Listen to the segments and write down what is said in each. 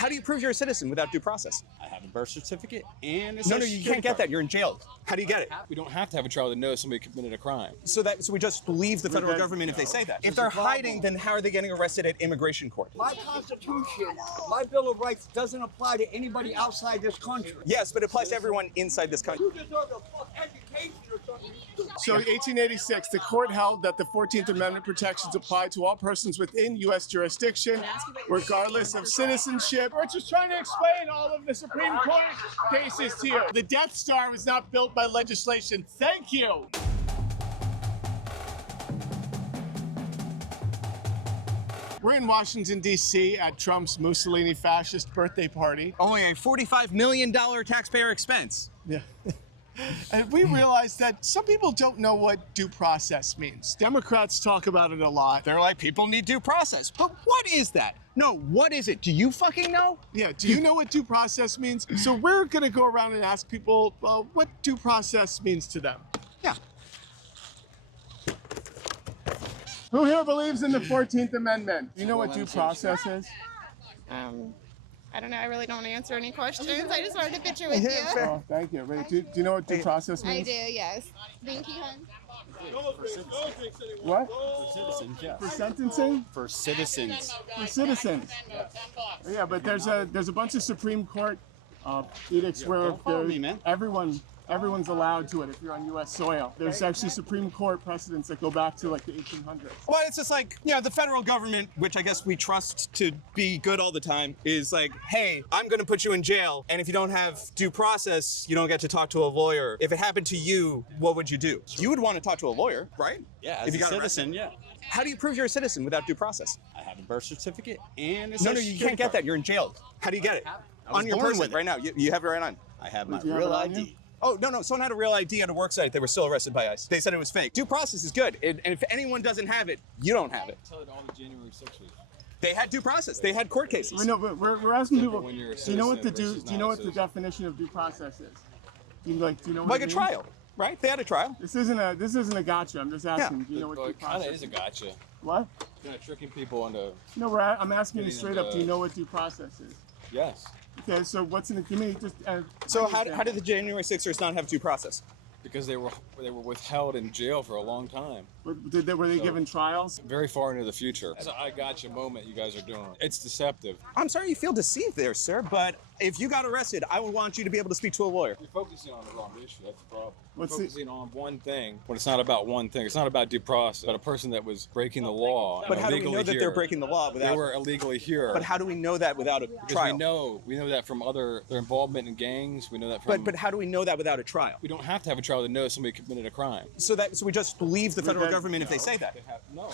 How do you prove you're a citizen without due process? I have a birth certificate and a No, social you can't security get card. that. You're in jail. How do you get it? We don't have to have a trial to know somebody committed a crime. So we just believe the federal government if they say that. If they're hiding, then how are they getting arrested at immigration court? My Constitution, my Bill of Rights doesn't apply to anybody outside this country. Yes, but it applies to everyone inside this country. You deserve a fuck education or something. So in 1886, the court held that the 14th Amendment protections apply to all persons within U.S. jurisdiction, regardless of citizenship. We're just trying to explain all of the Supreme Court cases to you. The Death Star was not built by legislation. Thank you. We're in Washington, D.C. at Trump's Mussolini fascist birthday party. Only a $45 million taxpayer expense. Yeah. And we realized that some people don't know what due process means. Democrats talk about it a lot. They're like, people need due process. But what is that? No, what is it? Do you fucking know? Yeah, do you know what due process means? So we're going to go around and ask people what due process means to them. Yeah. Who here believes in the 14th Amendment? Do you know what due process is? I don't know. I really don't answer any questions. I just wanted a picture with you. Oh, thank you. Wait, do you know what due process I means? do, yes. Thank you, hon. What? For citizens, yes. For sentencing? For citizens. For citizens. Yeah, but there's a bunch of Supreme Court edicts where don't follow me, man. everyone's allowed to it if you're on U.S. soil. There's actually Supreme Court precedents that go back to like the 1800s. Well, it's just like, the federal government, which I guess we trust to be good all the time, is like, hey, I'm going to put you in jail. And if you don't have due process, you don't get to talk to a lawyer. If it happened to you, what would you do? You would want to talk to a lawyer, right? Yeah, as if you a got citizen, arrested. yeah. How do you prove you're a citizen without due process? I have a birth certificate and a No, social you security can't get card. that. You're in jail. How do you get it? I was On your born person with it. right now. You have it right on. I have my Do you have real it on you? ID. Oh, no, someone had a real ID on a work site. They were still arrested by ICE. They said it was fake. Due process is good. And if anyone doesn't have it, you don't have it. Tell it all the January 6ers. They had due process. They had court cases. I know, but we're asking people. when you're a Do you know what the citizen do you know what the versus definition of due process is? Do you know what Like it a means? trial, right? They had a trial. This isn't a gotcha. I'm just asking. Yeah. Do you know what Well, due it kind of process is a gotcha. What? Kind of tricking people into, No, I'm asking you Getting straight into- up. Do you know what due process is? yes. Okay, so what's in it? Give me just. So how did the January 6ers not have due process? Because they were withheld in jail for a long time. Were they given trials? Very far into the future. It's an I gotcha moment you guys are doing. It's deceptive. I'm sorry you feel deceived there, sir, but if you got arrested, I would want you to be able to speak to a lawyer. You're focusing on the wrong issue. That's the problem. What's You're focusing on one thing when it's not about one thing. It's not about due process, but a person that was breaking the law. But and how do we illegally know that here. they're breaking the law They without... were illegally here. But how do we know that without a Because trial? we know that from their involvement in gangs. We know that from. But how do we know that without a trial? we don't have to have a trial to know somebody committed a crime. So we just believe the federal that- government if they say that. No.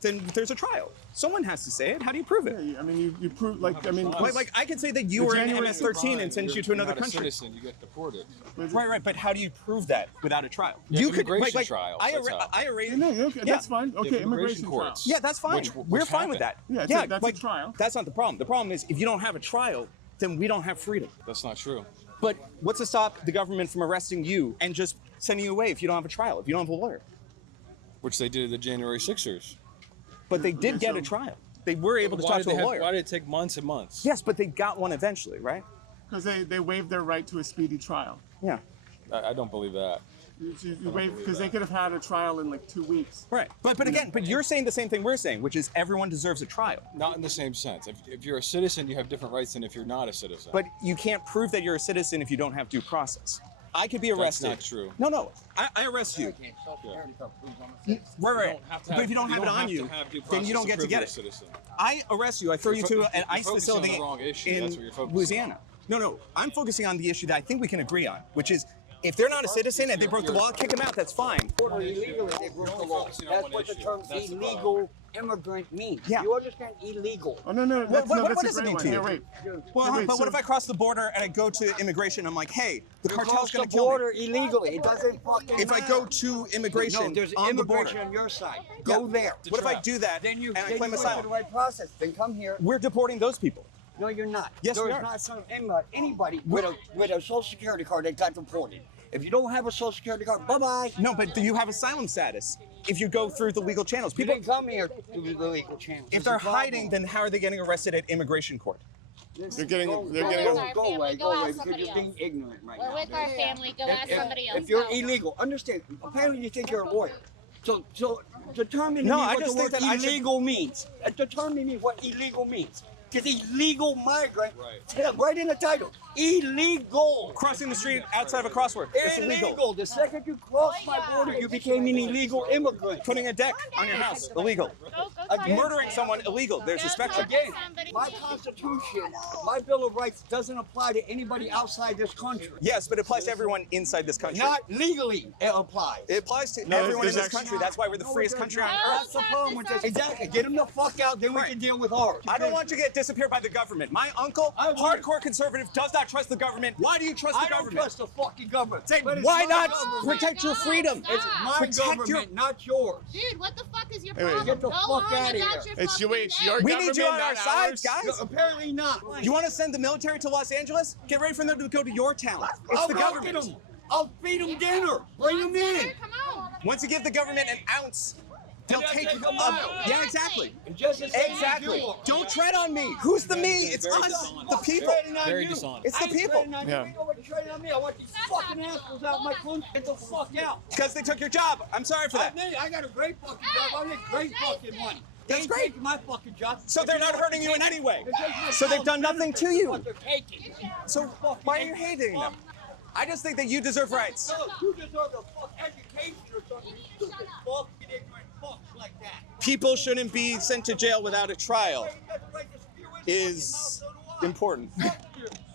Then there's a trial. Someone has to say it. How do you prove it? I mean, you prove like I mean. Like I could say that you The were in January MS-13 and send you to another You're not country. a citizen. You get deported. Right. But how do you prove that without a trial? Yeah, You immigration trials, that's how. I arraigned. No, okay, Yeah. that's fine. Okay, immigration courts. trials. Yeah, that's fine. Which We're fine with that. happened. Yeah, that's a trial. That's not the problem. The problem is if you don't have a trial, then we don't have freedom. That's not true. But what's to stop the government from arresting you and just sending you away if you don't have a trial, if you don't have a lawyer? Which they did at the January 6ers. But they did get a trial. They were able to talk to a lawyer. Why did it take months and months? Yes, but they got one eventually, right? Because they waived their right to a speedy trial. Yeah. I don't believe that. You waived because they could have had a trial in like 2 weeks. Right. But again, you're saying the same thing we're saying, which is everyone deserves a trial. Not in the same sense. If you're a citizen, you have different rights than if you're not a citizen. But you can't prove that you're a citizen if you don't have due process. I could be arrested. That's not true. No. I arrest you. Right. But if you don't have it on you, then you don't get to get it. I arrest you. I throw you to an ICE facility on the wrong issue. in That's what you're focusing Louisiana. No. I'm focusing on the issue that I think we can agree on, which is if they're not a citizen and they broke the law, kick them out. That's fine. Illegally, they broke the law. That's what the term illegal immigrant means. Yeah. You understand illegal? Oh no, that's, What that's does a it great mean one. to you? Yeah, wait. Well, Wait, but so- what if I cross the border and I go to immigration? I'm like, hey, the cartel's Cross gonna the kill me. border illegally. It doesn't fucking If I matter. go to immigration No, there's on the border, immigration on your side. Go there. what if I do that Then you and I then claim you go through asylum? the right process. Then come here. We're deporting those people. No, you're not. Yes, we There's are. not some anybody with a social security card that got deported. If you don't have a social security card, bye-bye. No, but do you have asylum status if you go through the legal channels? You People, didn't come here through the legal channels. if It's they're a problem. hiding, then how are they getting arrested at immigration court? They're getting. Go They're away, getting. go away, Go ask because somebody you're being else. ignorant right We're now. with our family. Go ask somebody else. If you're Go. illegal, understand. Apparently, you think you're a lawyer. So determine No, me I what just the think word that I should- illegal means. Determine me what illegal means. Because illegal migrant, right in the title, illegal. Crossing the street outside of a crossword. It's illegal. The second you crossed my border, you became an illegal immigrant. Putting a deck on your house, illegal. Go talk to Murdering someone, illegal. There's a spectrum. Again, somebody. my Constitution, my Bill of Rights doesn't apply to anybody outside this country. Yes, but it applies to everyone inside this country. Not legally, it applies. It applies to No, everyone in there's this actually- country. That's why we're the freest country on That's earth. the problem with this. Exactly. Get them the fuck out, then we Right. can deal with ours. I don't want you to get disappeared by the government. My uncle, I would. hardcore conservative, does not trust the government. Why do you trust the I don't government? trust the fucking government. Say, But it's why my not government. protect your freedom? It's my Protect government, your- not yours. Dude, what the fuck is your Hey, wait. problem? Get the Go fuck on outta about here. your It's fucking your day. We need you on our not sides, ours. guys. Apparently not. You want to send the military to Los Angeles? Get ready for them to go to your town. It's I'll the go government. get 'em. I'll feed them dinner. Bring them in. Come on. Once you give the government an ounce, they'll And they'll take take you a up. mile. Yeah, exactly. And just as same as Exactly. you. Don't tread on me. Who's the me? It's Very us, dishonest. the people. Trading on Very you. dishonest. It's the I ain't people. trading on you. Yeah. Ain't nobody trading on me. I want these fucking assholes out of my country. Get the fuck out. Because they took your job. I'm sorry for that. I got a great fucking job. I make great fucking money. They That's ain't great. taking my fucking job. So But they're you know not what hurting they're you in taking? any way. They're taking my So they've done college nothing to benefits. you. What they're taking. So why are you hating them? I just think that you deserve rights. No, you deserve a fuck education or something. You stupid fucking ignorant fucks like that. People shouldn't be sent to jail without a trial is important.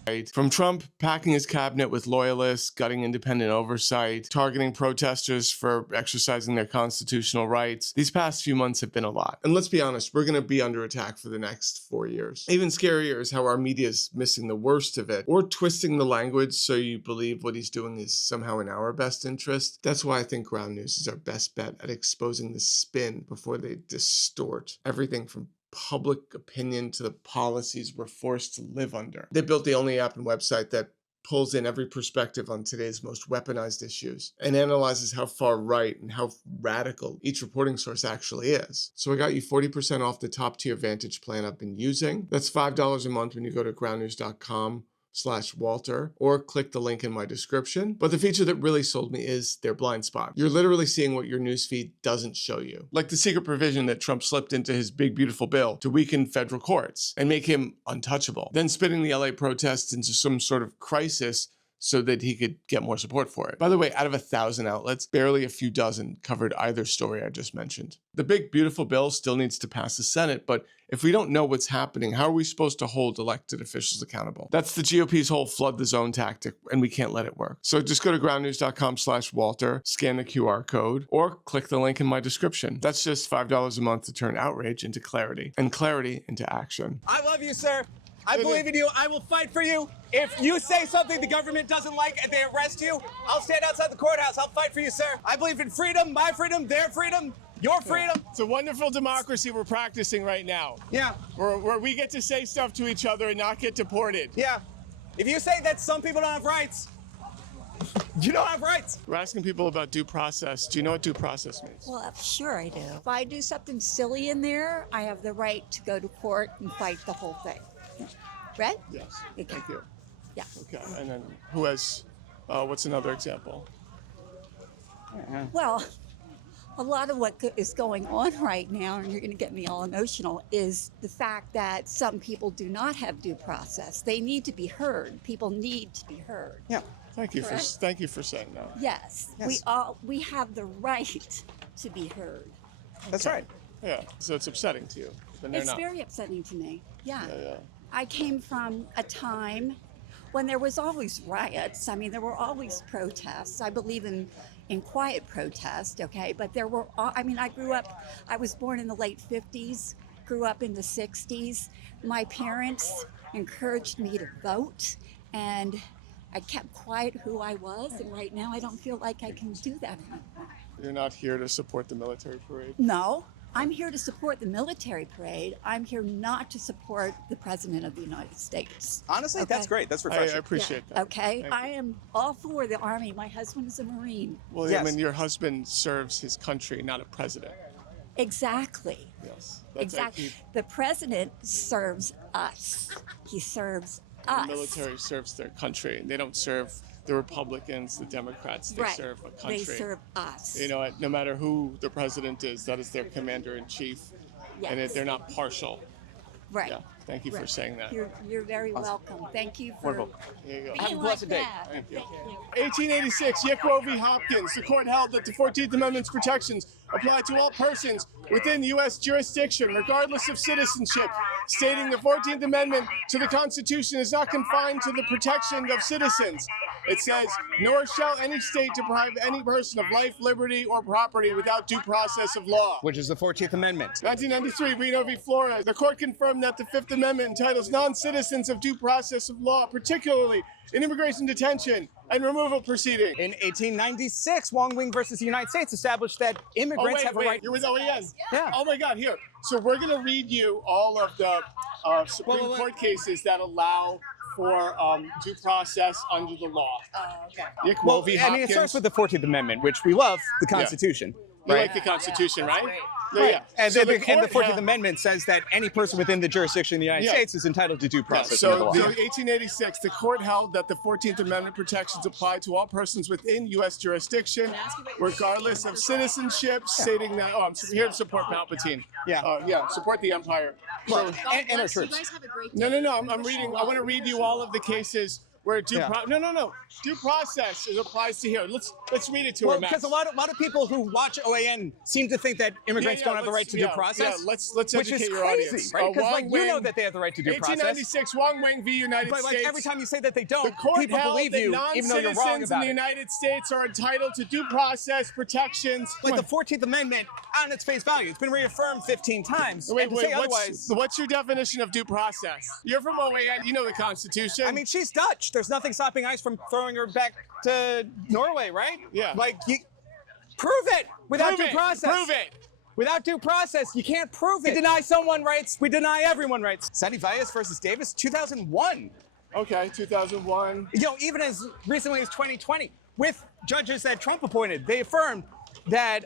Right. From Trump packing his cabinet with loyalists, gutting independent oversight, targeting protesters for exercising their constitutional rights, these past few months have been a lot. And let's be honest, we're going to be under attack for the next 4 years. Even scarier is how our media is missing the worst of it, or twisting the language so you believe what he's doing is somehow in our best interest. That's why I think Ground News is our best bet at exposing the spin before they distort everything from public opinion to the policies we're forced to live under. They built the only app and website that pulls in every perspective on today's most weaponized issues and analyzes how far right and how radical each reporting source actually is. So I got you 40% off the top tier Vantage plan I've been using. That's $5 a month when you go to groundnews.com/Walter or click the link in my description. But the feature that really sold me is their blind spot. You're literally seeing what your newsfeed doesn't show you. Like the secret provision that Trump slipped into his big beautiful bill to weaken federal courts and make him untouchable. Then spinning the LA protests into some sort of crisis so that he could get more support for it. By the way, out of 1,000 outlets, barely a few dozen covered either story I just mentioned. The big, beautiful bill still needs to pass the Senate, but if we don't know what's happening, how are we supposed to hold elected officials accountable? That's the GOP's whole flood the zone tactic, and we can't let it work. So just go to groundnews.com/Walter, scan the QR code, or click the link in my description. That's just $5 a month to turn outrage into clarity, and clarity into action. I love you, sir. I believe in you. I will fight for you. If you say something the government doesn't like and they arrest you, I'll stand outside the courthouse. I'll fight for you, sir. I believe in freedom, my freedom, their freedom, your freedom. It's a wonderful democracy we're practicing right now, Yeah, where we get to say stuff to each other and not get deported. yeah. If you say that some people don't have rights, you don't have rights. We're asking people about due process. Do you know what due process means? Well, sure I do. If I do something silly in there, I have the right to go to court and fight the whole thing. Right? Yes. Okay. Thank you. Yeah. Okay. And then who has, what's another example? Well, a lot of what is going on right now, and you're going to get me all emotional, is the fact that some people do not have due process. They need to be heard. People need to be heard. Yeah. Thank you for saying that. Yes. Yes. We have the right to be heard. That's right. Yeah. So it's upsetting to you, but they're It's not. very upsetting to me. Yeah. Yeah. I came from a time when there was always riots. I mean, there were always protests. I believe in quiet protest, okay? But there were, I was born in the late 50s, grew up in the 60s. My parents encouraged me to vote, and I kept quiet who I was, and right now I don't feel like I can do that anymore. You're not here to support the military parade. No, I'm here to support the military parade. I'm here not to support the President of the United States. Honestly, Okay. that's great. That's I refreshing. appreciate Yeah, that. okay, Thank I you. am all for the Army. My husband is a Marine. Well, Yes. I mean, your husband serves his country, not a president. Exactly. Yes. That's Exactly. The president serves us. He serves us. The military serves their country. They don't serve the Republicans, the Democrats. They Right. serve a country. They serve us. You know, no matter who the president is, that is their commander in chief, and Yes. they're not partial. Right. Yeah. Thank you for Right. saying that. You're very welcome. Thank you for Wonderful. There you go. being Have a blessed like day. that. Thank you. Thank you. 1886, Yicro v. Hopkins. The court held that the 14th Amendment's protections apply to all persons within U.S. jurisdiction, regardless of citizenship, stating the 14th Amendment to the Constitution is not confined to the protection of citizens. It says, nor shall any state deprive any person of life, liberty, or property without due process of law. Which is the 14th Amendment. 1993, Reno v. Flores. The court confirmed that the Fifth Amendment entitles non-citizens of due process of law, particularly in immigration detention and removal proceedings. In 1896, Wong Wing versus the United States established that immigrants have a right. You're with OAN. Yeah. Oh my God, here. So we're going to read you all of the Supreme Well, Court cases that allow for due process under the law. Yicro Well, v. I Hopkins. mean, it starts with the 14th Amendment, which we love, the Constitution. You Right. like the Constitution, right? Right. Yeah. And, So the, and the court 14th held- Amendment says that any person within the jurisdiction of the United Yeah. States is entitled to due process. So, under the law. 1886, the court held that the 14th Amendment protections apply to all persons within U.S. jurisdiction, regardless of citizenship, stating that, I'm here to support Palpatine. Yeah. Support the Empire. So, and our troops. no, I'm reading, I want to read you all of the cases where due due process applies to here. Let's read it to Well, her, Max. because a lot of people who watch OAN seem to think that immigrants don't have the right to due process. Yeah, let's which educate is your crazy, audience. right? Because Wong you know Wing, that they have the right to due process. 1896, Wong Wing v. United But like States. every time you say that they don't, The court people held believe that you, even though you're wrong non-citizens in about the it. United States are entitled to due process protections. Like the 14th Amendment, on its face value, it's been reaffirmed 15 times. Wait, and to say what's, otherwise, what's your definition of due process? You're from OAN, you know the Constitution. I mean, she's Dutch. There's nothing stopping ICE from throwing her back to Norway, right? Yeah. Like, prove it without Prove due it. process. Prove it. Without due process, you can't prove it. We deny someone rights, we deny everyone rights. Sandy Valles versus Davis, 2001. Okay, 2001. You know, even as recently as 2020, with judges that Trump appointed, they affirmed that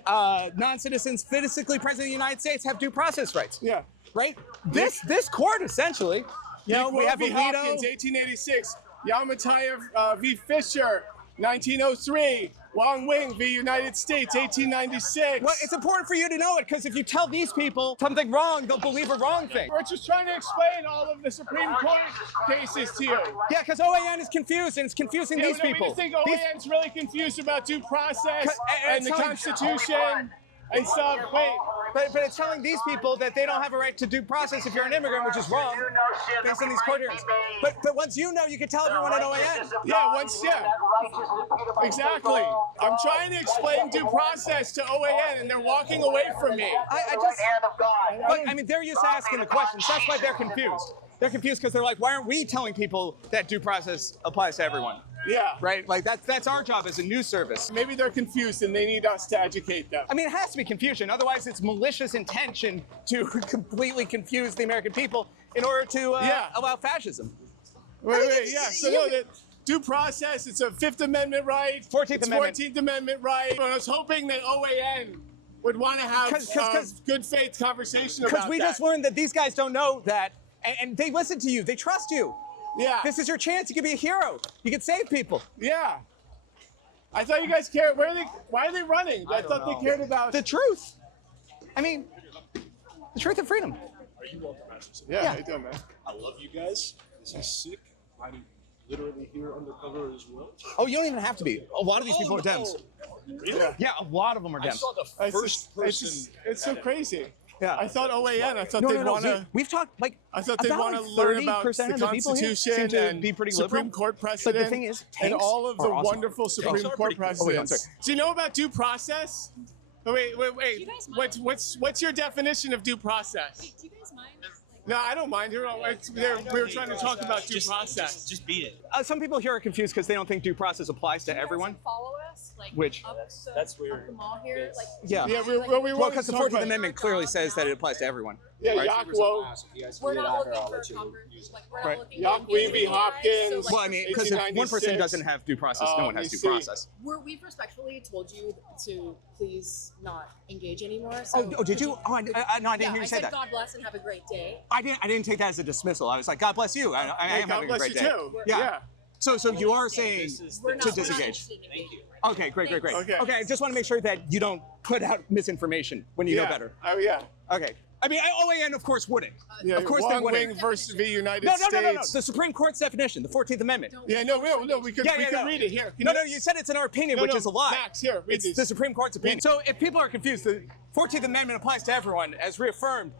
non-citizens physically present in the United States have due process rights. Yeah. Right? This court essentially, you know, we Yicro have v. Alito. Hopkins, 1886. Yamataya v. Fisher, 1903. Wong Wing v. United States, 1896. Well, it's important for you to know it because if you tell these people something wrong, they'll believe a wrong thing. We're just trying to explain all of the Supreme Court cases to you. Yeah, because OAN is confused and it's confusing these We people. just think These- OAN's really confused about due process and and the it's telling- Constitution and stuff. Wait. But it's telling these people that they don't have a right to due process if you're an immigrant, which is wrong based on these court hearings. But once you know, you can tell everyone at OAN. Exactly. I'm trying to explain due process to OAN and they're walking away from me. But I mean, they're used to asking the questions. That's why they're confused. They're confused because they're like, why aren't we telling people that due process applies to everyone? Yeah. Right? Like that's our job as a news service. Maybe they're confused and they need us to educate them. I mean, it has to be confusion. Otherwise, it's malicious intention to completely confuse the American people in order to allow fascism. Wait, yeah. So no, that due process, it's a Fifth Amendment right. 14th Amendment. 14th Amendment right. But I was hoping that OAN would want to have good faith conversation about that. Because we just learned that these guys don't know that, and they listen to you. They trust you. Yeah. This is your chance. You can be a hero. You can save people. Yeah. I thought you guys cared. Why are they running? I thought they cared about the truth. I mean, the truth and freedom. Yeah, I do, man. I love you guys. This is sick. I'm literally here undercover as well. Oh, you don't even have to be. A lot of these people are Dems. Really? Yeah, a lot of them are I Dems. saw the first person. It's so crazy. Yeah. I thought OAN. I thought No, they'd want to. We've talked like. I thought they'd about want to like learn about 30% the of the people here Constitution seem to and be pretty Supreme liberal. Court But precedents the thing is, and tanks all of the are awesome. wonderful Supreme are Court pretty cool. precedents. Oh, wait, I'm sorry. Do you know about due process? Oh, wait. What's your definition of due process? Do you guys mind? No, I don't mind. We were trying to talk about due process. Just beat it. Some people here are confused because they don't think due process applies to everyone. Follow us, like Which? That's weird. up the mall here, like Yeah. Yeah, we Well, want because to the talk 14th about. Amendment clearly says that it applies to everyone. Yeah, right? Yakwo. we're not looking for conversations. Like we're not Right. looking Yakwo v. for Hopkins. so, Well, I mean, because if one person 1896. doesn't have due process, no one has you due see. process. we've respectfully told you to please not engage anymore. So Oh, did you? Oh, no, I didn't yeah, hear you I say said that. God bless and have a great day. I didn't take that as a dismissal. I was like, God bless you. I Hey, am God having a bless great you day. too. Yeah. So you are saying We're not, to we're not disengage. interested in engaging. Okay, great. Okay. Okay, I just want to make sure that you don't put out misinformation when you know better. Oh yeah. Okay. I mean, OAN, of course, wouldn't. Yeah. Of course they Wrong wouldn't. wing versus the United No. States. The Supreme Court's definition, the 14th Amendment. Yeah, no, we could read it here. No, you said it's in our opinion, which is a lie. Max, here, read It's these. the Supreme Court's opinion. So if people are confused, the 14th Amendment applies to everyone, as reaffirmed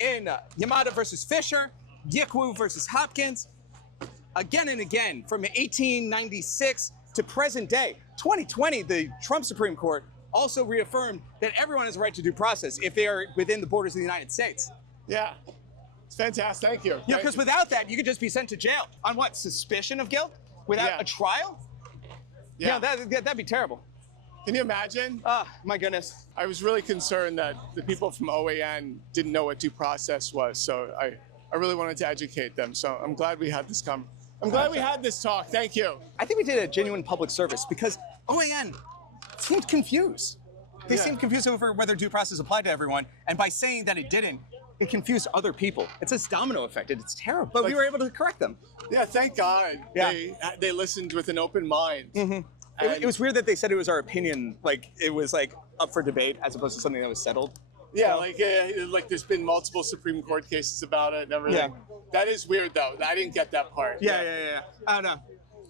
in Yamada versus Fisher, Yakwo versus Hopkins, again and again, from 1896 to present day. 2020, the Trump Supreme Court also reaffirmed that everyone has a right to due process if they are within the borders of the United States. Yeah. It's fantastic. Thank you. Yeah, because without that, you could just be sent to jail. On what, suspicion of guilt? Without a trial? Yeah. That'd be terrible. Can you imagine? Ah, my goodness. I was really concerned that the people from OAN didn't know what due process was, so I really wanted to educate them. So I'm glad we had this I'm glad we had this talk. Thank you. I think we did a genuine public service because OAN seemed confused. They seemed confused over whether due process applied to everyone, and by saying that it didn't, it confused other people. It's this domino effect. It's terrible, but we were able to correct them. Yeah, thank God. Yeah. They listened with an open mind. Mm-hmm. It was weird that they said it was our opinion, like it was like up for debate as opposed to something that was settled. Yeah, like there's been multiple Supreme Court cases about it and everything. Yeah. That is weird though. I didn't get that part. Yeah. I don't know.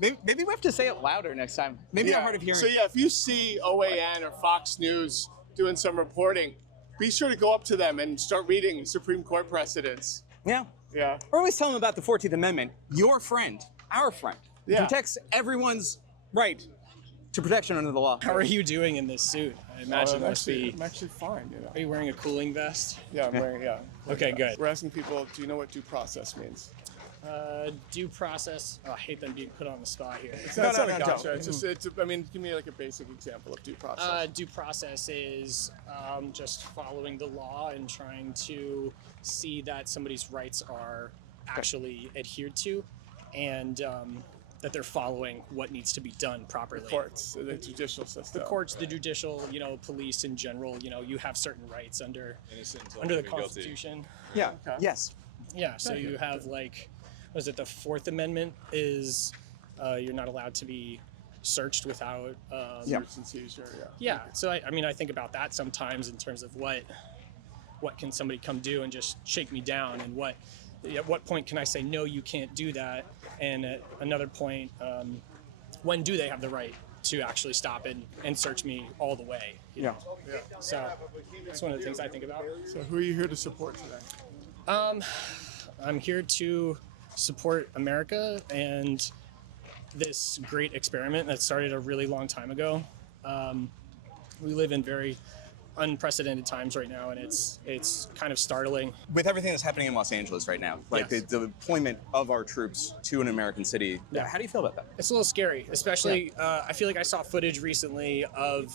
Maybe we have to say it louder next time. Maybe I'm hard of hearing. So yeah, if you see OAN or Fox News doing some reporting, be sure to go up to them and start reading Supreme Court precedents. Yeah. Yeah. Or always tell them about the 14th Amendment. Your friend, our friend, protects everyone's right to protection under the law. How are you doing in this suit? I imagine it must be. I'm actually fine. You know. Are you wearing a cooling vest? Yeah, I'm wearing. Yeah. Okay, good. We're asking people, do you know what due process means? Due process. Oh, I hate them being put on the spot here. It's not a gotcha. It's just. I mean, give me like a basic example of due process. Due process is just following the law and trying to see that somebody's rights are actually adhered to, and that they're following what needs to be done properly. The courts, the judicial system. The courts, the judicial, police in general. You have certain rights under the Constitution. Yeah. Okay. Yes. Yeah. So you have was it the Fourth Amendment is you're not allowed to be searched without search and seizure. Yeah. So I think about that sometimes in terms of what can somebody come do and just shake me down, and at what point can I say no, you can't do that, and at another point, when do they have the right to actually stop and search me all the way? You know? So that's one of the things I think about. So who are you here to support today? I'm here to support America and this great experiment that started a really long time ago. We live in very unprecedented times right now, and it's kind of startling. With everything that's happening in Los Angeles right now, like the deployment of our troops to an American city, how do you feel about that? It's a little scary, especially I feel like I saw footage recently of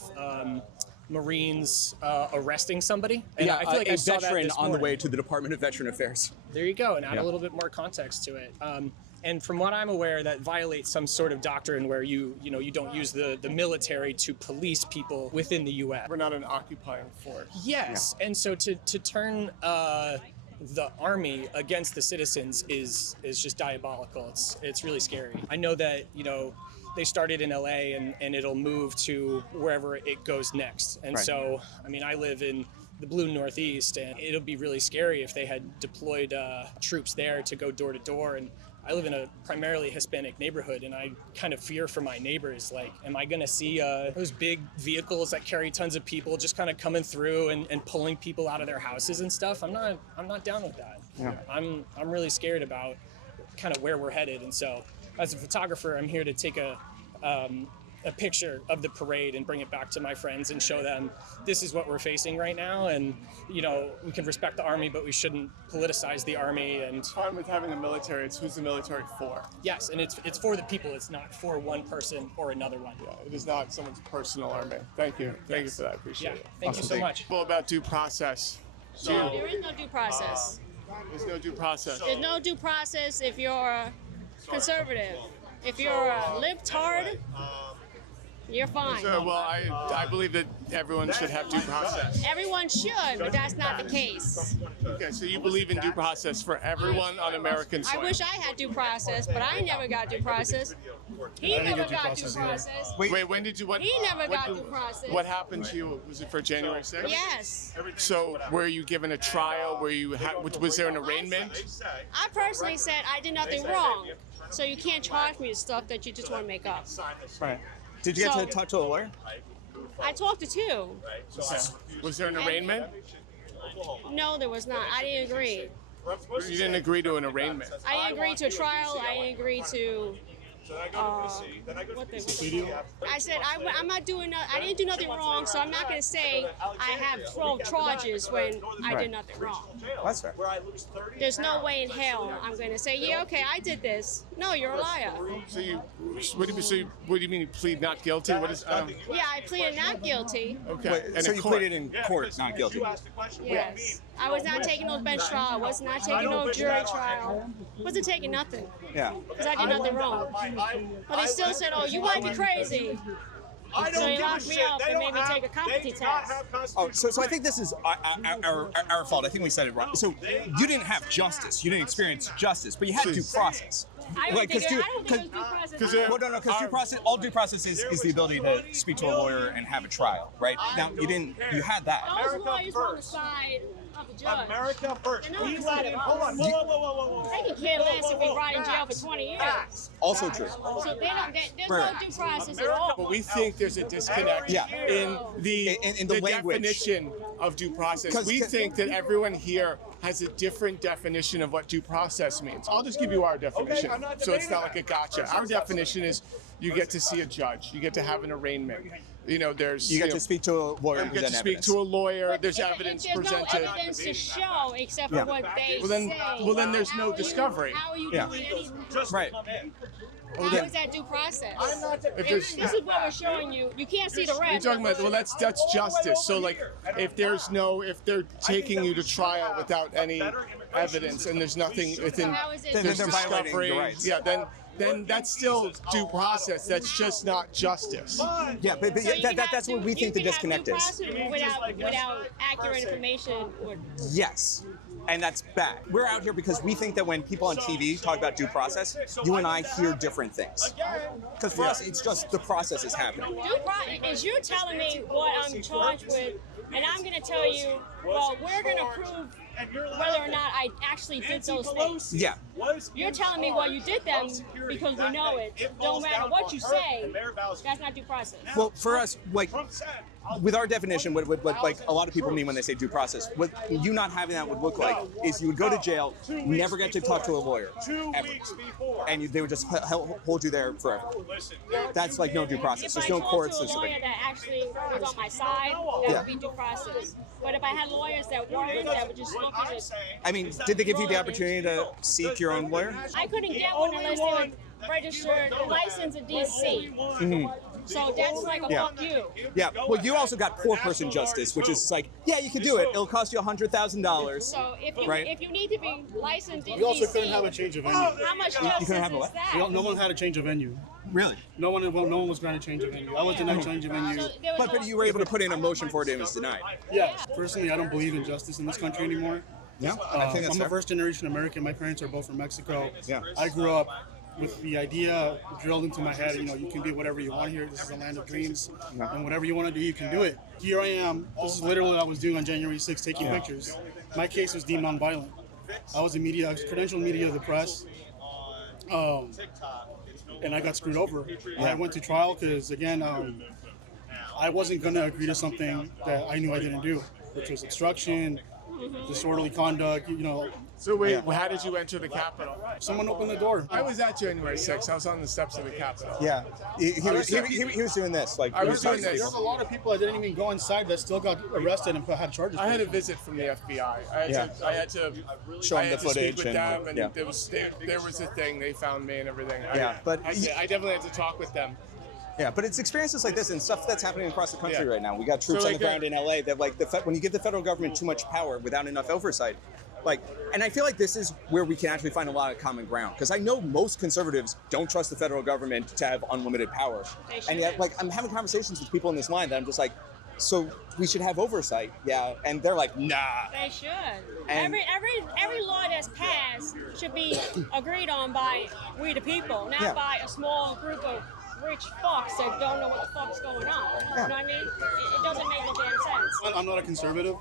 Marines arresting somebody. And I feel like a I saw that veteran this on the morning. way to the Department of Veteran Affairs. There you go, and add a little bit more context to it. And from what I'm aware, that violates some sort of doctrine where you don't use the military to police people within the U.S. We're not an occupying force. Yes, and so to turn the army against the citizens is just diabolical. It's really scary. I know that they started in LA and it'll move to wherever it goes next. And so I live in the blue Northeast, and it'll be really scary if they had deployed troops there to go door to door. And I live in a primarily Hispanic neighborhood, and I kind of fear for my neighbors. Like, am I going to see those big vehicles that carry tons of people just kind of coming through and pulling people out of their houses and stuff? I'm not down with that. Yeah. I'm really scared about kind of where we're headed. And so, as a photographer, I'm here to take a a picture of the parade and bring it back to my friends and show them this is what we're facing right now, and we can respect the army, but we shouldn't politicize the army. And Fine with having a military. It's who's the military for. yes, and it's for the people. It's not for one person or another one. Yeah, it is not someone's personal army. Thank you. Thank you for that. I appreciate it. Thank you so much. Well, about due process. There is no due process. There's no due process. There's no due process if you're a conservative. If you're a libtard, you're fine. So, well, I believe that everyone should have due process. Everyone should, but that's not the case. Okay, so you believe in due process for everyone on American soil. I wish I had due process, but I never got due process. He never got due process. Wait, when did you? What? He never what got did- due process. What happened to you? Was it for January 6th? Yes. So, were you given a trial? Was there an arraignment? I personally said I did nothing wrong. So you can't charge me with stuff that you just want to make up. Right. Did you get So- to talk to a lawyer? I talked to two. Okay. Was there an arraignment? No, there was not. I didn't agree. You didn't agree to an arraignment. I didn't agree to a trial. I didn't agree to. I said I'm not doing. I didn't do nothing wrong, so I'm not going to say I have 12 charges when I did nothing wrong. That's fair. There's no way in hell I'm going to say, yeah, okay, I did this. No, you're a liar. So what do you mean you plead not guilty? What is? Yeah, I pleaded not guilty. Okay. Wait, And so in you court- pleaded in court, not guilty. Yes. I was not taking no bench trial. I was not taking no jury trial. Wasn't taking nothing. Yeah. Because I did nothing wrong. But they still said, oh, you might be crazy. So they locked me up and made me take a competency test. Oh, so I think this is our fault. I think we said it wrong. So you didn't have justice. You didn't experience justice, but you had due process. I don't think it was due process. Well, no, because due process, all due process is the ability to speak to a lawyer and have a trial, right? Now, you didn't, you had that. Those lawyers were on the side of the judge. America first. They're not on the side of us. Whoa. They can care less if we rot in jail for 20 years. Also true. So there's no Right. due process at all. But we think there's a disconnect in the language. definition of due process. 'Cause- We think that everyone here has a different definition of what due process means. I'll just give you our definition, so it's not like a gotcha. Our definition is you get to see a judge, you get to have an arraignment. There's You get to speak to a lawyer. you get to speak to a lawyer. There's evidence There's presented. no evidence to show except for Yeah. what they Well, then- say. well, then there's no How are you- discovery. How are you Yeah. doing anything? Right. How is that due process? If there's- This is what we're showing you. You can't see the You're rest. talking about, well, that's justice. So like, if they're taking you to trial without any evidence and there's nothing within, How is it- Then there's they're violating discovery. your rights. Yeah, then that's still due process. That's just not justice. Yeah, but So you that's can what we have think the you can disconnect have is. due process without accurate information. Yes. And that's bad. We're out here because we think that when people on TV talk about due process, you and I hear different things. Because for us, it's just the process is happening. Due process is you telling me what I'm charged with, and I'm going to tell you, well, we're going to prove whether or not I actually did those things. Yeah. You're telling me, well, you did them because we know it. No matter what you say, that's not due process. Well, for us, like, with our definition, what like a lot of people mean when they say due process, what you not having that would look like is you would go to jail, never get to talk to a lawyer, ever. And they would just hold you there forever. That's like no due process. If There's I no talked courts. to a There's lawyer nothing. that actually was on my side, that would be due process. But if I had lawyers that weren't, that would just look at it. I mean, did they give you the opportunity to seek your own lawyer? I couldn't get one unless they were registered, licensed in DC. So that's like a Yeah. fuck you. Yeah. Well, you also got poor person justice, which is like, yeah, you can do it. It'll cost you $100,000. So if you Right. if you need to be licensed in We also DC, couldn't have a change of venue. how much justice couldn't have a is what? that? No one had a change of venue. Really? No one was granted change of venue. I was denied change of venue. So there was But you were able to put in a motion for it and it was denied. Yeah. Personally, I don't believe in justice in this country anymore. Yeah, I think that's I'm a fair. first generation American. My parents are both from Mexico. Yeah. I grew up with the idea drilled into my head, you can be whatever you want here. This is a land of dreams. And whatever you want to do, you can do it. Here I am. This is literally what I was doing on January 6th, taking pictures. My case was deemed nonviolent. I was a credentialed media of the press. And I got screwed over. I went to trial because, again, I wasn't going to agree to something that I knew I didn't do, which was obstruction, disorderly conduct, So wait, how did you enter the Capitol? Someone opened the door. I was at January 6th. I was on the steps of the Capitol. Yeah, he was doing this. Like I was doing this. There's a lot of people that didn't even go inside that still got arrested and had charges. I had a visit from the FBI. I had to show them the footage speak with them, and there was a thing. They found me and everything. But I definitely had to talk with them. Yeah, but it's experiences like this and stuff that's happening across the country right now. We got troops on the ground in LA that like when you give the federal government too much power without enough oversight, and I feel like this is where we can actually find a lot of common ground, because I know most conservatives don't trust the federal government to have unlimited power, and yet I'm having conversations with people in this line that I'm just like, so we should have oversight, and they're like, nah. They should. And every law that's passed should be agreed on by we the people, not by a small group of rich fucks that don't know what the fuck's going on. You know what I mean? It doesn't make no damn sense. I'm not a conservative.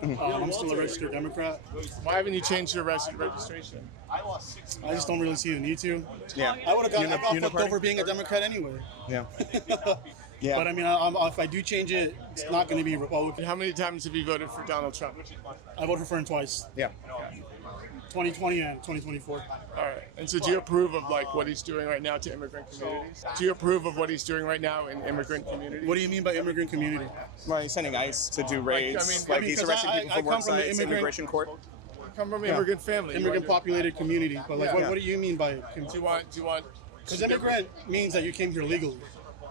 I'm still a registered Democrat. Why haven't you changed your registration? I just don't really see the need to. Yeah. I would have got fucked over being a Democrat anyway. Yeah. But I mean, if I do change it, it's not going to be Republican. How many times have you voted for Donald Trump? I voted for him twice. Yeah. 2020 and 2024. All right. And so do you approve of what he's doing right now to immigrant communities? Do you approve of what he's doing right now in immigrant communities? What do you mean by immigrant community? Well, he's sending ICE to do raids. He's arresting people for work sites, immigration court. I come from an immigrant family. Immigrant populated community. But what do you mean by it? Do you want? Because immigrant means that you came here legally.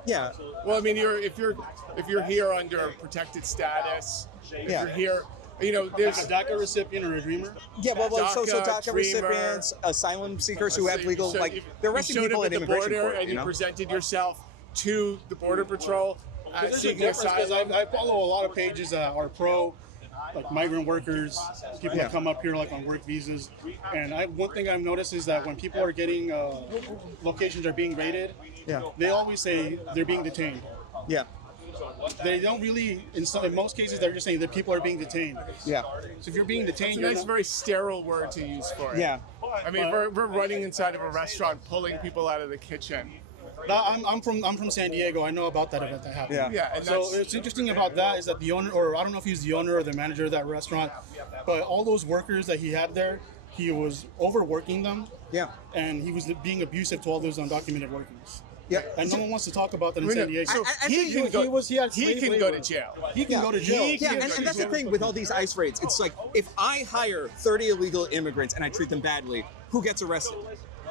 Yeah. Well, I mean, if you're here under protected status, if you're here. There's a DACA recipient or a dreamer. Yeah, so DACA recipients, asylum seekers who have legal, they're arresting people at immigration court. And you presented yourself to the Border Patrol seeking asylum. I follow a lot of pages that are pro, migrant workers, people that come up here on work visas. And one thing I've noticed is that when people are getting locations are being raided, they always say they're being detained. Yeah. They don't really, in most cases, they're just saying that people are being detained. Yeah. So if you're being detained, it's a very sterile word to use for it. Yeah. I mean, we're running inside of a restaurant, pulling people out of the kitchen. I'm from San Diego. I know about that event that happened. Yeah. And so what's interesting about that is that the owner, or I don't know if he's the owner or the manager of that restaurant, but all those workers that he had there, he was overworking them. Yeah. And he was being abusive to all those undocumented workers. Yeah, and no one wants to talk about that in San Diego. So he can go to jail. He can go to jail. And that's the thing with all these ICE raids. It's like, if I hire 30 illegal immigrants and I treat them badly, who gets arrested?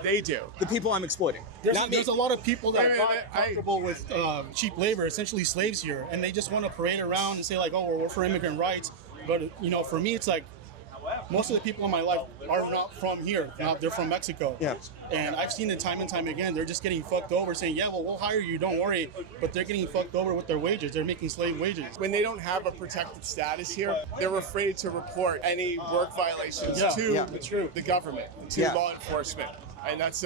They do. The people I'm exploiting. There's a lot of people that are not comfortable with cheap labor, essentially slaves here, and they just want to parade around and say we're for immigrant rights. But for me, it's like, most of the people in my life are not from here. They're from Mexico. Yeah. And I've seen it time and time again. They're just getting fucked over saying, we'll hire you, don't worry. But they're getting fucked over with their wages. They're making slave wages. When they don't have a protected status here, they're afraid to report any work violations to the government, to law enforcement. And that's,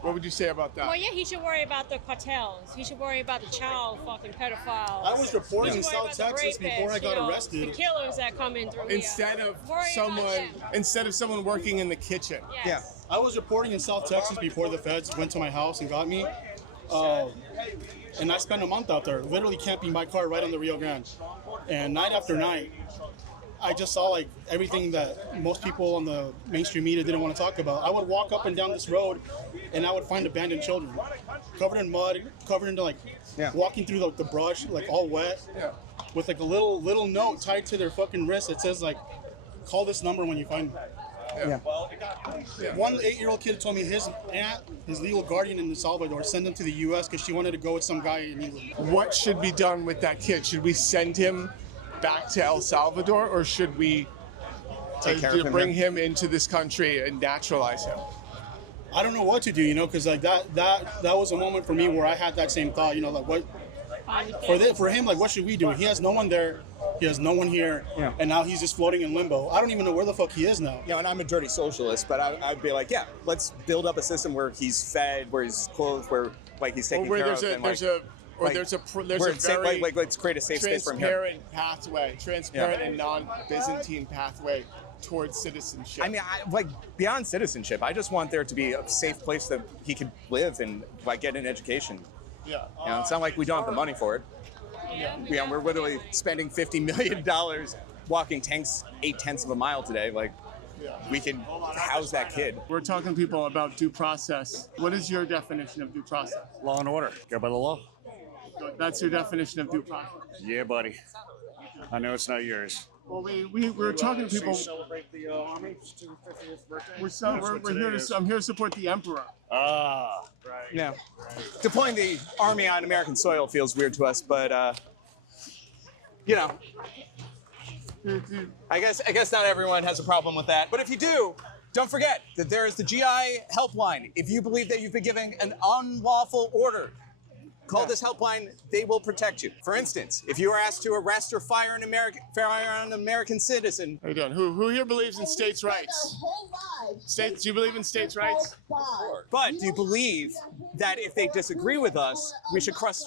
what would you say about that? Well, he should worry about the cartels. He should worry about the child fucking pedophiles. I was reporting in South Texas before I got arrested. The killers that come in through instead of someone working in the kitchen. Yes. Yeah. I was reporting in South Texas before the feds went to my house and got me. And I spent a month out there, literally camping my car right on the Rio Grande. And night after night, I just saw everything that most people on the mainstream media didn't want to talk about. I would walk up and down this road and I would find abandoned children, covered in mud, covered in walking through the brush, all wet, with a little note tied to their fucking wrist that says call this number when you find them. Yeah. One 8-year-old kid told me his aunt, his legal guardian in El Salvador, sent him to the U.S. because she wanted to go with some guy in England. What should be done with that kid? Should we send him back to El Salvador, or should we bring him into this country and naturalize him? I don't know what to do, because that was a moment for me where I had that same thought, what for him, what should we do? He has no one there, he has no one here, and now he's just floating in limbo. I don't even know where the fuck he is now. And I'm a dirty socialist, but I'd be like, let's build up a system where he's fed, where he's clothed, where he's taken care of. Let's create a safe space for him here. Transparent and non-Byzantine pathway towards citizenship. I mean, beyond citizenship, I just want there to be a safe place that he can live and get an education. Yeah. It's not like we don't have the money for it. We're literally spending $50 million walking tanks 0.8 of a mile today. we can house that kid. We're talking to people about due process. What is your definition of due process? Law and order. Go by the law. That's your definition of due process. Yeah, buddy. I know it's not yours. Well, we're talking to people. Celebrate the Army's 250th birthday. I'm here to support the emperor. Ah, right. Yeah. Deploying the army on American soil feels weird to us, but you know, I guess not everyone has a problem with that. But if you do, don't forget that there is the GI helpline. If you believe that you've been given an unlawful order, call this helpline. They will protect you. For instance, if you are asked to arrest or fire an American citizen. How you doing? Who here believes in states' rights? Do you believe in states' rights? But do you believe that if they disagree with us, we should crush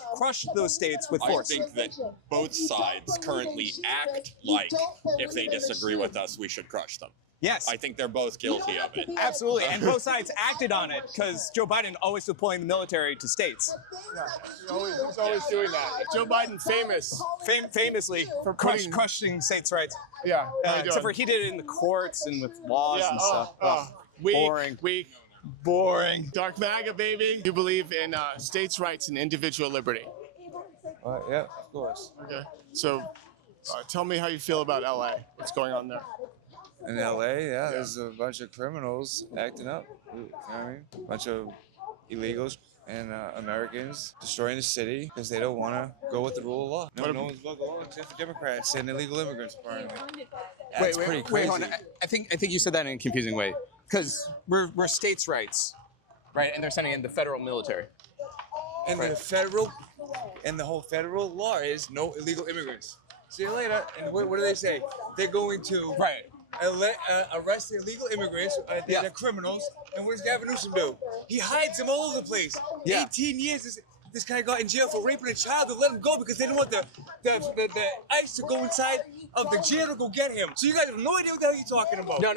those states with force? I think that both sides currently act like if they disagree with us, we should crush them. Yes. I think they're both guilty of it. Absolutely. And both sides acted on it because Joe Biden always deploying the military to states. Yeah, he's always doing that. Joe Biden famously for crushing states' rights. Yeah. Except for he did it in the courts and with laws and stuff. Boring. Dark MAGA, baby. You believe in states' rights and individual liberty. Yeah, of course. Okay. So tell me how you feel about LA. What's going on there? In LA, yeah, there's a bunch of criminals acting up. You know what I mean? A bunch of illegals and Americans destroying the city because they don't want to go with the rule of law. No one's above the law except for Democrats and illegal immigrants, apparently. That's pretty crazy. Wait, hold on. I think you said that in a confusing way because we're states' rights, right? And they're sending in the federal military. And the whole federal law is no illegal immigrants. See you later. And what do they say? They're going to arrest the illegal immigrants, they're criminals, and what does Gavin Newsom do? He hides them all over the place. 18 years, this guy got in jail for raping a child. They let him go because they didn't want the ICE to go inside of the jail to go get him. So you guys have no idea what the hell you're talking about. No.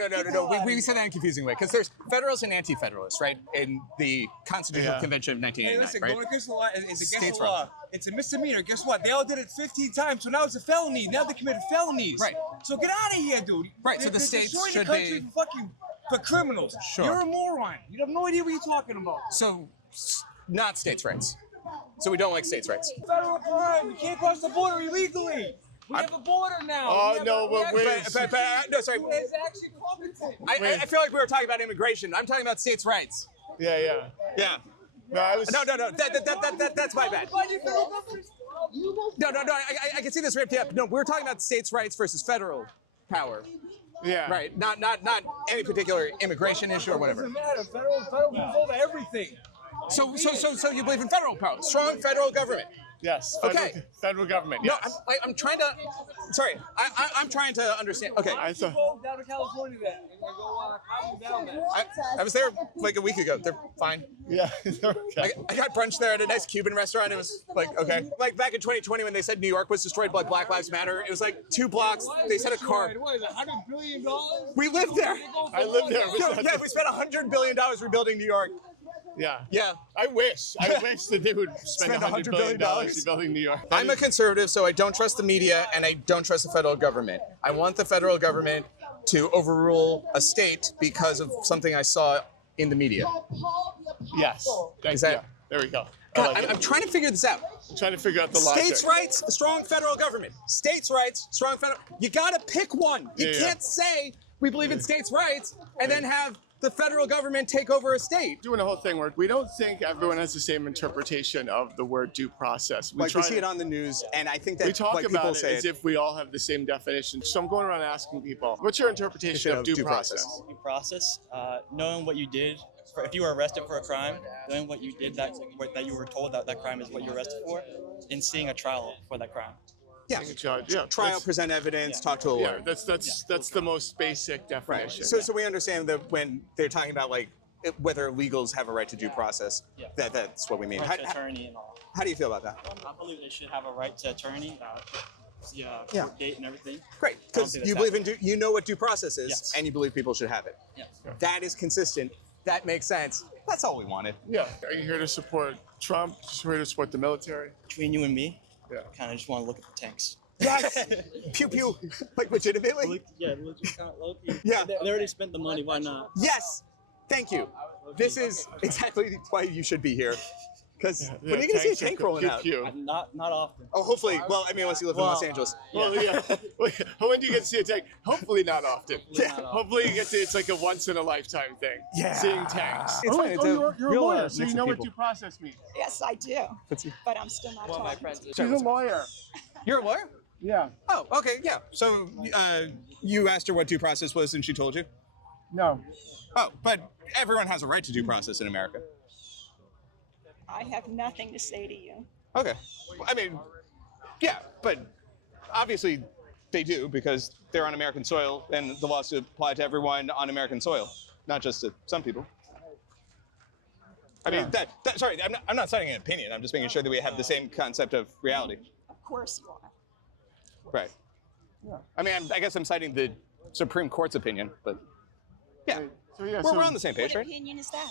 We said that in a confusing way because there's federalists and anti-federalists, right? In the Constitutional Convention of 1989, Hey, listen, right? going against the law is against States the law. It's a misdemeanor. Guess what? They all did it 15 times, so now it's a felony. Now they committed felonies. Right. So get out of here, dude. Right, so the states destroying should the country be... for criminals. Sure. You're a moron. You have no idea what you're talking about. So, not states' rights. So we don't like states' rights. Federal crime. You can't cross the border illegally. We have a border now. No, sorry. It's actually competent. I feel like we were talking about immigration. I'm talking about states' rights. Yeah. No, that's my bad. No, I can see this ripped up. No, we're talking about states' rights versus federal power. Yeah. Right. Not any particular immigration issue or whatever. It doesn't matter. Federal rules over everything. So you believe in federal power, strong federal government. Yes. Federal government. No, Yes. I'm trying to. Sorry, I'm trying to understand. Okay. Go down to California then, and go down there. I was there like a week ago. They're fine. Yeah. Okay. I got brunch there at a nice Cuban restaurant. It was like okay. Like back in 2020 when they said New York was destroyed by Black Lives Matter, it was like 2 blocks. They set a car. What is it, $100 billion? We lived there. I lived there. Yeah, we spent $100 billion rebuilding New York. Yeah. I wish that they would spend $100 billion rebuilding New York. I'm a conservative, so I don't trust the media and I don't trust the federal government. I want the federal government to overrule a state because of something I saw in the media. Yes. There we go. God, I'm trying to figure this out. I'm trying to figure out the logic. States' rights, strong federal government. States' rights, strong federal. You gotta pick one. You can't say we believe in states' rights and then have the federal government take over a state. Doing a whole thing where we don't think everyone has the same interpretation of the word due process. We see it on the news, and I think that we talk about people it say as if we all have the same definition. So I'm going around asking people, what's your interpretation of due process? Due process, knowing what you did. If you were arrested for a crime, knowing what you did, that you were told that crime is what you're arrested for, and seeing a trial for that crime. Yeah. Judge. Trial, present evidence, talk to a lawyer. Yeah, that's the most basic definition. Right. So we understand that when they're talking about like whether illegals have a right to due process, that's what we mean. Right to attorney and all. How do you feel about that? I believe they should have a right to attorney, court date and everything. Great, because you believe in you know what due process is, Yes. and you believe people should have it. Yes. That is consistent. That makes sense. That's all we wanted. Yeah. Are you here to support Trump? Just here to support the military? Between you and me, Yeah. kind of just want to look at the tanks. Yes. Pew pew. Like legitimately? Yeah, low key. Yeah. They already spent the money. Why not? Yes. Thank you. This is exactly why you should be here. Because when are you gonna see a tank rolling out? Not often. Oh, hopefully. Well, I mean, unless you live in Los Angeles. Well, yeah. When do you get to see a tank? Hopefully not often. Yeah. Hopefully you get to, it's like a once in a lifetime thing. Yeah. Seeing tanks. It's funny, it's a you're a real, lawyer, so mix you of know what people. due process means. Yes, I do. But I'm still not talking. She's a lawyer. You're a lawyer? Yeah. Oh, okay, yeah. So you asked her what due process was and she told you? No. Oh, but everyone has a right to due process in America. I have nothing to say to you. Okay. I mean, yeah, but obviously they do because they're on American soil and the laws apply to everyone on American soil, not just to some people. I mean, sorry, I'm not citing an opinion. I'm just making sure that we have the same concept of reality. Of course you are. Right. Yeah. I mean, I guess I'm citing the Supreme Court's opinion, but yeah, we're on the same page, What right? opinion is that?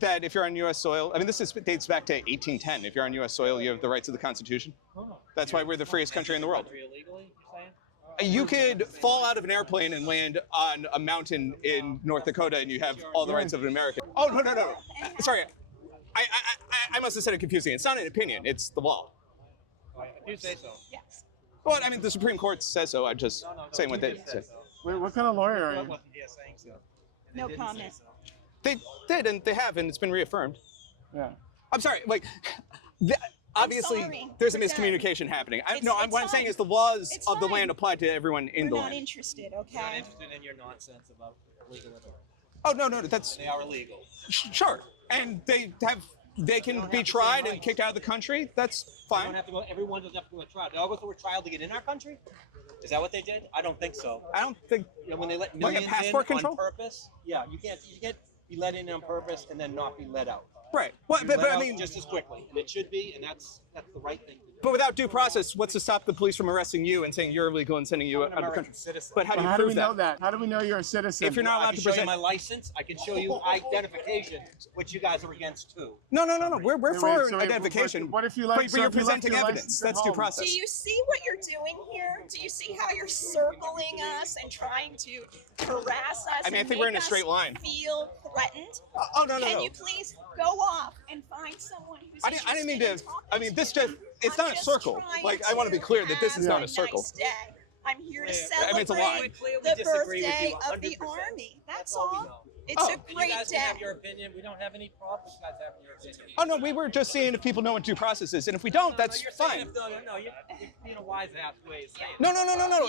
That if you're on U.S. soil, I mean, this dates back to 1810. If you're on U.S. soil, you have the rights of the Constitution. That's why we're the freest country in the world. You could fall out of an airplane and land on a mountain in North Dakota, and you have all the rights of an American. Oh no! Sorry, I must have said it confusing. It's not an opinion; it's the law. You say so. Yes. Well, I mean, the Supreme Court says so. I'm just saying what they said. Wait, what kind of lawyer are you? No comment. They did, and they have, and it's been reaffirmed. Yeah. I'm sorry, like, obviously, sorry. there's a We're done. miscommunication happening. It's What I'm saying fine. is the laws It's of the fine. land apply to everyone in We're the not land. interested, Not okay? interested in your nonsense about legal immigrants. Oh, no, that's... They are illegal. Sure, and they can be tried and kicked out of the country. That's You fine. don't have to go. Everyone doesn't have to go to trial. They all go through a trial to get in our country. Is that what they did? I don't think so. I don't think... You know, when they let Like a millions passport in control? on purpose, yeah, you can't be let in on purpose and then not be let out. Right. Well, You're but let I out mean... just as quickly, and it should be, and that's the right thing to do. But without due process, what's to stop the police from arresting you and saying you're illegal and sending you out of the country? Citizen. But how do you How do prove we know that? that? How do we know you're a citizen? If you're not I allowed can to show you present... my license. I can show you identification, which you guys are against too. No. We're Wait, for so identification. what if you but left you're your presenting license evidence. at That's due home? process. Do you see what you're doing here? Do you see how you're circling us and trying to harass us? I mean, I and think we're in a make straight us line. Feel threatened? Oh, no. Can you please go off and find someone who's I didn't mean interested to. in I mean, this talking just. to It's you? not I'm a just circle. trying Like, I want to be clear that this is have not a circle. Nice day. I'm here to I mean, it's a lot. celebrate Clearly the disagree with birthday you of the 100%. Army. That's all we all. know. It's a You great guys day. can have your opinion. We don't have any problem with you guys having your opinion. Oh, no, we were just seeing if people know what due process is. And if we don't, that's You're saying fine. you're being a wise ass way of saying it. No.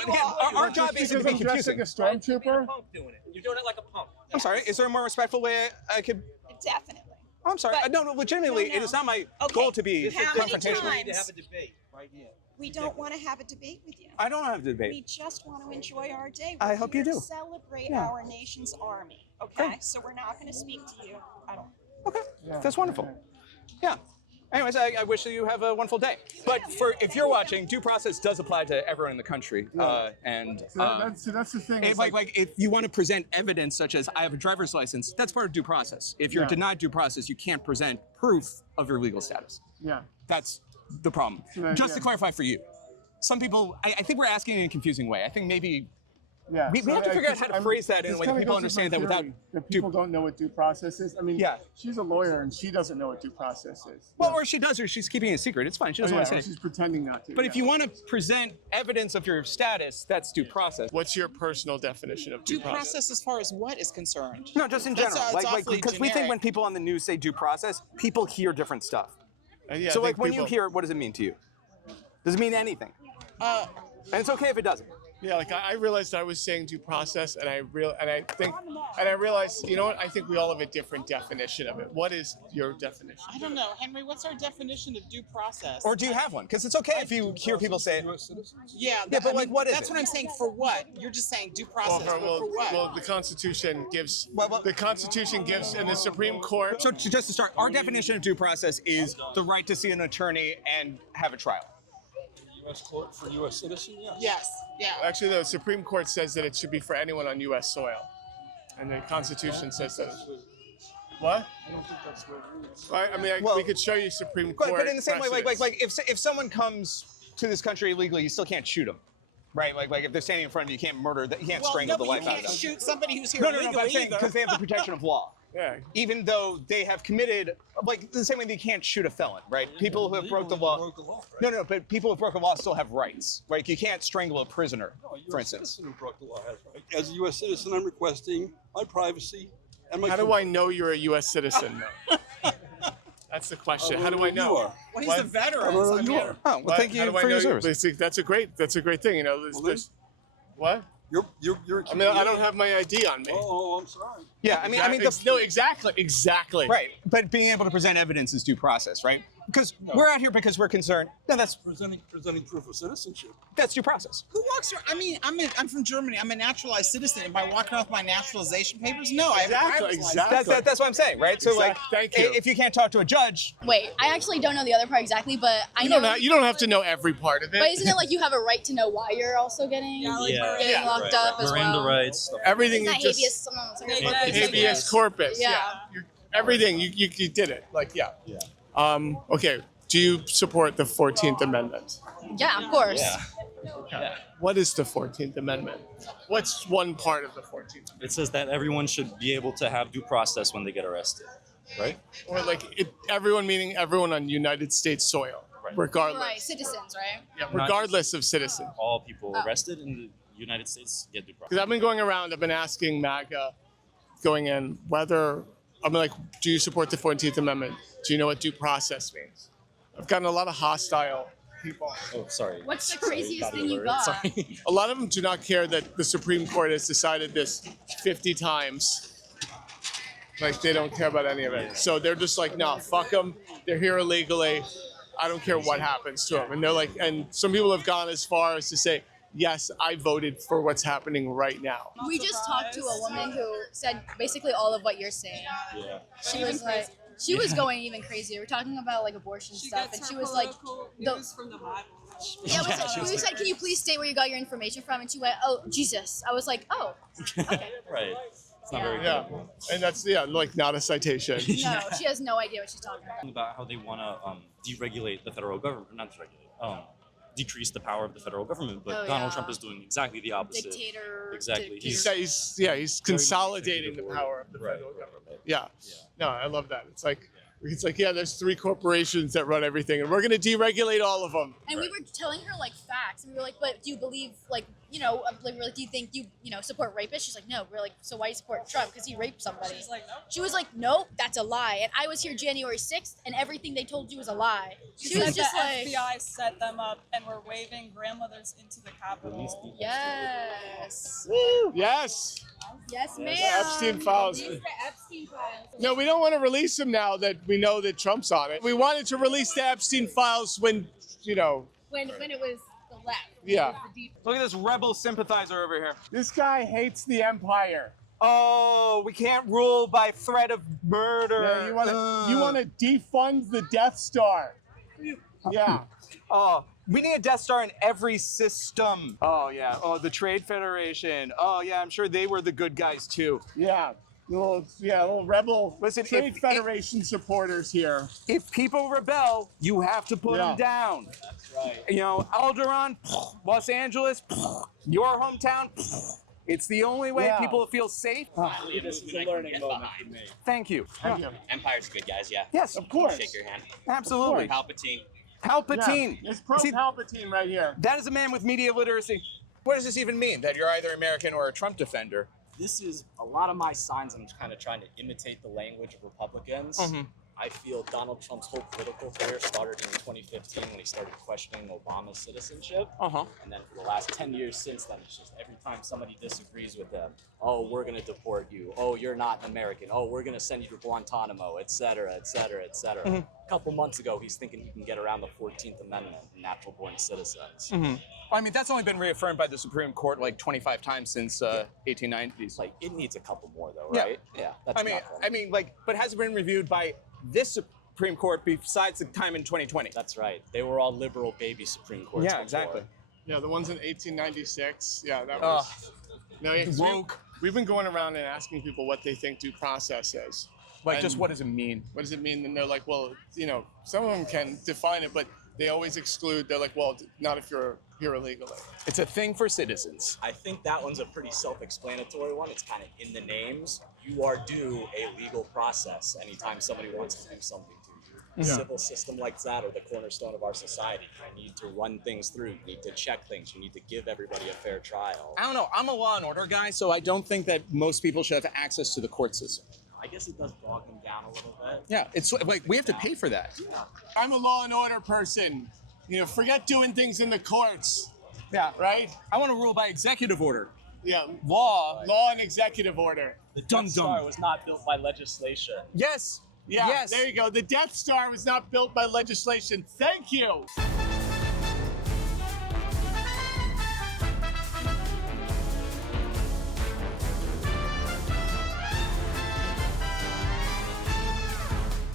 Again, our job isn't to be I'm dressed like confusing. a stormtrooper. Punk doing it. You're doing it like a punk. I'm sorry. Is there a more respectful way I could. Definitely. I'm sorry. But- No, legitimately, No. it is not my Okay, goal to be how many confrontational. We need to times? have a debate right here. We don't want to have a debate with you. I don't have to We debate. just want to enjoy our day. I We're hope you here do. to celebrate Yeah. our nation's army. Okay, so we're not going to speak to you. I don't. Okay, that's wonderful. Yeah. Anyways, I wish you have a wonderful day. But if you're watching, due process does apply to everyone in the country. And So that's the thing. if, It's like if you want to present evidence such as I have a driver's license, that's part of due process. If you're Yeah. denied due process, you can't present proof of your legal status. yeah. That's the problem. So, Just to yeah. clarify for you, some people, I think we're asking in a confusing way. I think maybe Yeah. we have to figure out how to phrase that in a way that people understand that without. That people don't know what due process is. I mean, Yeah. she's a lawyer and she doesn't know what due process is. Well, or she does, or she's keeping it a secret. It's fine. She doesn't Oh, yeah, want or to say. she's pretending not to. But if you want to present evidence of your status, that's due process. What's your personal definition of Due process as far as what is concerned? No, just in That's, general. it's Like awfully because we think generic. when people on the news say due process, people hear different stuff. Yeah, So I like think when you people- hear it, what does it mean to you? Does it mean anything? And it's okay if it doesn't. Yeah, like I realized I was saying due process, and I realized, you know what? I think we all have a different definition of it. What is your definition? I don't know, Henry. What's our definition of due process? Or do you have one? Because it's okay if you hear people say. Yeah, Yeah, but I like, mean, what is that's it? what I'm saying. For what? You're just saying due process, but for what? Well, the Constitution gives. The Constitution gives, and the Supreme Court. So just to start, our definition of due process is the right to see an attorney and have a trial. U.S. court for U.S. citizen? Yes. Yeah. Actually, the Supreme Court says that it should be for anyone on U.S. soil, and the Constitution says that. What? I don't think that's what it reads. I mean, we could show you Supreme But Court. in the same way, like precedents. if someone comes to this country illegally, you still can't shoot them, right? Like if they're standing in front of you, you can't murder them. You can't strangle the life out of You them. can't shoot somebody who's here No, illegally but I'm saying either. because they have the protection of law. Yeah. Even though they have committed, like the same way they can't shoot a felon, right? People who have broke the law. No, but people who have broken the law still have rights. Like you can't strangle a prisoner, for instance. Citizen who broke the law has rights. As a U.S. citizen, I'm requesting my privacy and my. How do I know you're a U.S. citizen, though? That's the question. How do I know? Well, he's a veteran. I don't know so you are. Oh, well, thank you for your service. That's a great thing. You know, what? You're. I mean, I don't have my ID on me. Oh, I'm sorry. Yeah, exactly. Right, but being able to present evidence is due process, right? Because we're out here because we're concerned. No, that's presenting proof of citizenship. That's due process. Who walks around? I mean, I'm from Germany. I'm a naturalized citizen. Am I walking around with my naturalization papers? No, I have a driver's license. That's what I'm saying, right? So like, if you can't talk to a judge, Wait, I actually don't know the other part exactly, but I know. You don't have to know every part of it. But isn't it like you have a right to know why you're also getting locked up as well? Miranda rights. Everything Isn't you that just habeas corpus? habeas corpus. Everything you did it. Like okay. Do you support the 14th Amendment? Yeah, of course. Okay. What is the 14th Amendment? What's one part of the 14th Amendment? It says that everyone should be able to have due process when they get arrested, right? Or like everyone, meaning everyone on United States soil, regardless. Right, citizens, right? Yeah, regardless of citizen. All people arrested in the United States get due process. Because I've been going around, I've been asking MAGA, going in, whether, I'm like, do you support the 14th Amendment? Do you know what due process means? I've gotten a lot of hostile people. Oh, sorry. What's the craziest thing you got? A lot of them do not care that the Supreme Court has decided this 50 times. Like, they don't care about any of it. So they're just like, no, fuck them. They're here illegally. I don't care what happens to them. And they're like, and some people have gone as far as to say, yes, I voted for what's happening right now. We just talked to a woman who said basically all of what you're saying. Yeah. She was like, she was going even crazier. We're talking about like abortion stuff, and she was like, from the Bible. Yeah, we said, can you please state where you got your information from? And she went, oh, Jesus. I was like, oh, okay. Right. It's not very Yeah, and that's, like not a citation. No, she has no idea what she's talking about. About how they want to deregulate the federal government, not deregulate, decrease the power of the federal government, but Donald Trump is doing exactly the opposite. Dictator. Exactly. He's consolidating the power of the federal government. Yeah. No, I love that. It's like, there's 3 corporations that run everything, and we're going to deregulate all of them. And we were telling her like facts, and we were like, but do you believe like, like we're like, do you think you support rapists? She's like, no. We're like, so why do you support Trump? Because he raped somebody. She was like, no, that's a lie. And I was here January 6th, and everything they told you was a lie. She was just like, the FBI set them up and were waving grandmothers into the Capitol. Yes. Woo! Yes. Yes, ma'am. Epstein files. No, we don't want to release them now that we know that Trump's on it. We wanted to release the Epstein files when, When it was the left. Yeah. Look at this rebel sympathizer over here. This guy hates the empire. Oh, we can't rule by threat of murder. Yeah, you want to defund the Death Star. Yeah. Oh, we need a Death Star in every system. Oh, yeah. Oh, the Trade Federation. Oh, yeah, I'm sure they were the good guys, too. Yeah. Little rebel Trade Federation supporters here. If people rebel, you have to put them down. That's right. Alderaan, Los Angeles, your hometown. It's the only way people feel safe. This is a learning moment for me. Thank you. Empire's good, guys, yeah. Yes, of course. Shake your hand. Absolutely. Palpatine. Palpatine. Yeah. It's pro-Palpatine right here. That is a man with media literacy. What does this even mean? That you're either American or a Trump defender? This is a lot of my signs. I'm kind of trying to imitate the language of Republicans. I feel Donald Trump's whole political career started in 2015 when he started questioning Obama's citizenship. And then for the last 10 years since then, it's just every time somebody disagrees with them, oh, we're going to deport you. Oh, you're not an American. Oh, we're going to send you to Guantanamo, et cetera, et cetera, et cetera. A couple months ago, he's thinking he can get around the 14th Amendment, natural-born citizens. Well, I mean, that's only been reaffirmed by the Supreme Court like 25 times since 1890s. Like, it needs a couple more, though, right? Yeah. That's but has it been reviewed by this Supreme Court besides the time in 2020? That's right. They were all liberal baby Supreme Courts. Yeah, before. exactly. Yeah, the ones in 1896. Yeah, that was. Woke. We've been going around and asking people what they think due process is. Like, just what does it mean? What does it mean? And they're like, well, some of them can define it, but they always exclude. They're like, well, not if you're here illegally. It's a thing for citizens. I think that one's a pretty self-explanatory one. It's kind of in the names. You are due a legal process anytime somebody wants to do something to you. The Yeah. civil system like that are the cornerstone of our society. You need to run things through. You need to check things. You need to give everybody a fair trial. I don't know. I'm a law and order guy, so I don't think that most people should have access to the court system. I guess it does bog them down a little bit. Yeah, it's like we have to pay for that. I'm a law and order person. You know, forget doing things in the courts. Yeah. Right? I want to rule by executive order. Yeah. Law. Law and executive order. The Death Star was not built by legislation. Yes. Yeah, Yes. there you go. The Death Star was not built by legislation. Thank you.